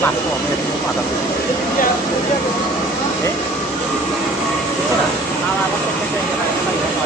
맞고 없는 거 맞았어. 네? 이거는 나와서 택배가 이런 거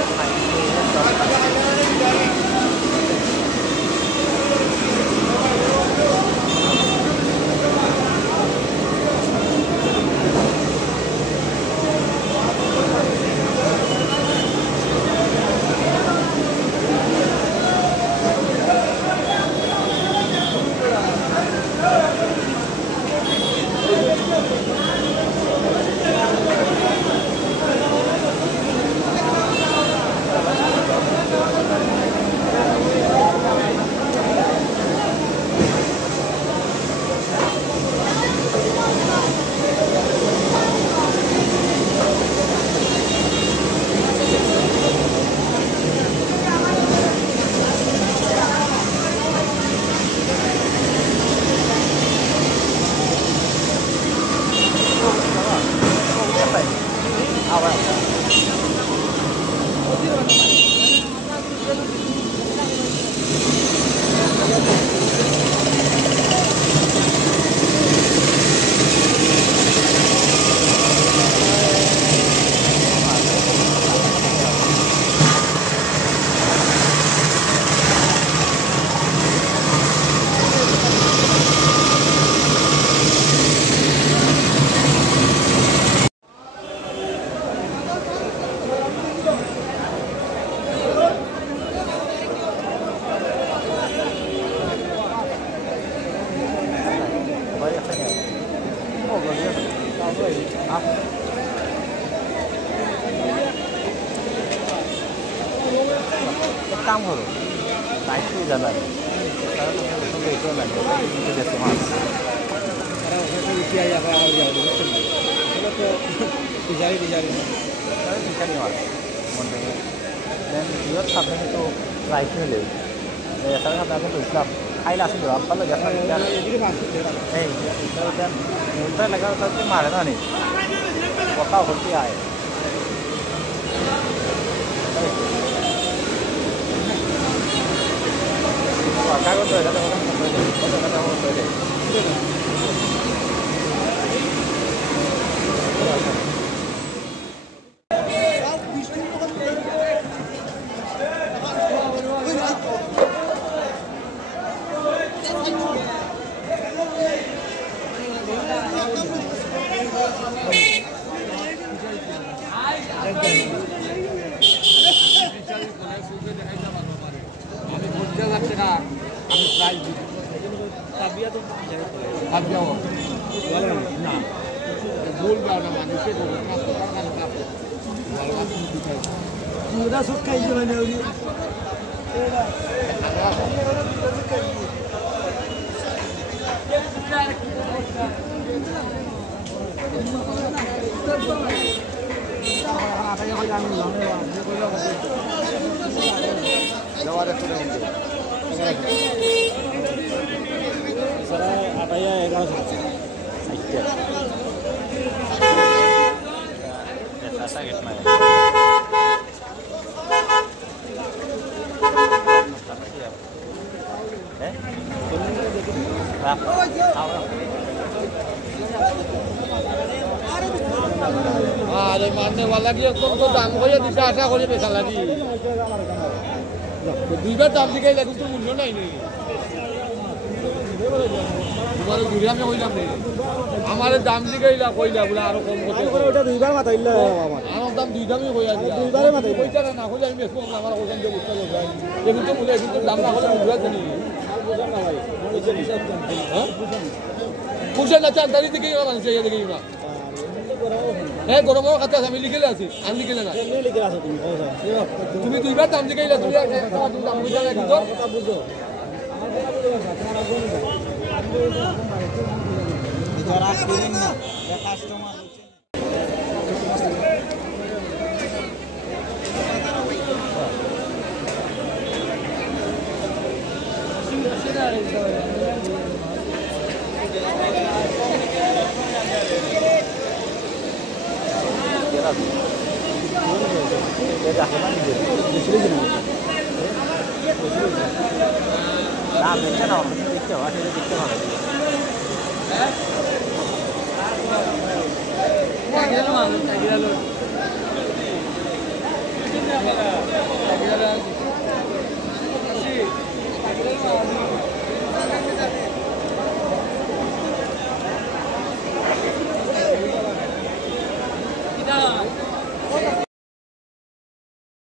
땅으로 나이트잖아요. 근데 이거는 이제 됐어. Kalau saya ya kayak jauh di sini. Kalau ke dijari. Kalau dijari mas, mondeng. Dan dia sampai itu right nya le. Ya saya sampai itu Islam. Kaila sih berapa kalau ya kan. Jadi masuk dia. Kalau kan kita lagi kalau marah nih. Kota hoki aja. Kalau tu ada orang tu. Sudah suka itu mana ni? Apa yang kau yang ni? Jawab ada sudah mungkin. Saya apa ya? Kalau saya. Saya sakit mana? Ada mana wala dia tu dalam kau ya disasa kau ni besar lagi. Dua dalam tiga lagi tu mulu na ini. Baru durian yang kau ilam ni. Amar dalam tiga ilam kau ilam bulan aku kau. Kalau udah dua bar mata ilah. Amar dalam dua dalam kau ya. Dua bar mata ilah. Kau jangan nak kau jangan mesum amar kau jangan jauh sekali. Yang itu mulai itu dalam kau jangan buat ni. Pusat nak cari tiga orang mana saya tiga orang. গরম কথা আমি লিখে আছি আমি লিখে না লিখে আছো তুমি তুমি দুইবার দাম দিকে ইলা তুমি তোমার দাম বুঝা না কিন্তু কথা বুঝো আমার কথা বুঝো তোমার আজ করেন না কাস্টমার 괜찮아. 진짜 와서 이렇게 있잖아. Thank you.